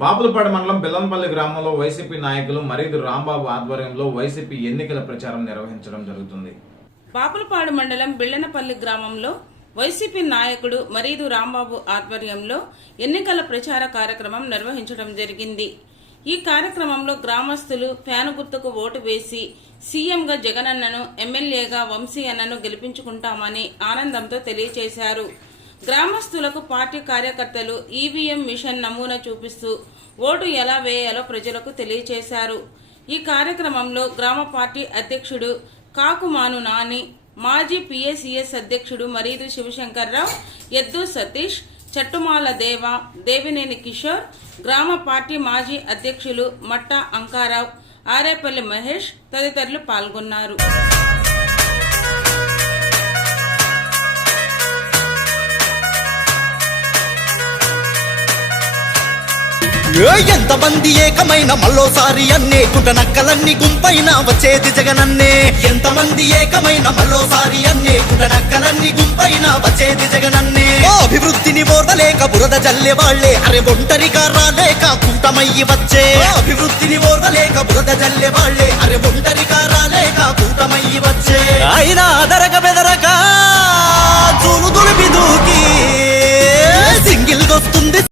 బాపులపాడు మండలం బెల్లంపల్లి గ్రామంలో వైసీపీ నాయకులు మరీదు రాంబాబు ఆధ్వర్యంలో వైసీపీ ఎన్నికల ప్రచారం నిర్వహించడం జరుగుతుంది. బాపులపాడు మండలం బిళ్ళనపల్లి గ్రామంలో వైసీపీ నాయకుడు మరీదు రాంబాబు ఆధ్వర్యంలో ఎన్నికల ప్రచార కార్యక్రమం నిర్వహించడం జరిగింది. ఈ కార్యక్రమంలో గ్రామస్తులు ఫ్యాను గుర్తుకు ఓటు వేసి సీఎంగా జగనన్నను ఎమ్మెల్యేగా వంశీ అన్నను గెలిపించుకుంటామని ఆనందంతో తెలియజేశారు. గ్రామస్తులకు పార్టీ కార్యకర్తలు ఈవీఎం మిషన్ నమూనా చూపిస్తూ ఓటు ఎలా వేయాలో ప్రజలకు తెలియజేశారు ఈ కార్యక్రమంలో గ్రామ పార్టీ అధ్యక్షుడు కాకుమాను నాని మాజీ పిఎస్సిఎస్ అధ్యక్షుడు మరీదు శివశంకర్రావు ఎద్దు సతీష్ చట్టుమాల దేవ దేవినేని కిషోర్ గ్రామ పార్టీ మాజీ అధ్యక్షులు మట్టా అంకారావు ఆరేపల్లి మహేష్ తదితరులు పాల్గొన్నారు. ఎంతమంది ఏకమైన మళ్ళోసారి అన్నే? కుట నక్కలన్నీ గుంపైన వచ్చేది జగనన్నే. ఎంతమంది ఏకమైన మళ్ళోసారి అన్నే? కుట నక్కలన్నీ గుంపైన వచ్చేది జగనన్నే. అభివృద్ధిని ఓర్వలేక బురద జల్లే వాళ్ళే అరే ఒంటరిగా రాలేక కూటమయ్యి వచ్చే. అభివృద్ధిని ఓర్వలేక బురద జల్లే వాళ్ళే అరే ఒంటరిగా రాలేక కూటమయ్యి వచ్చే. అయినా అదరగ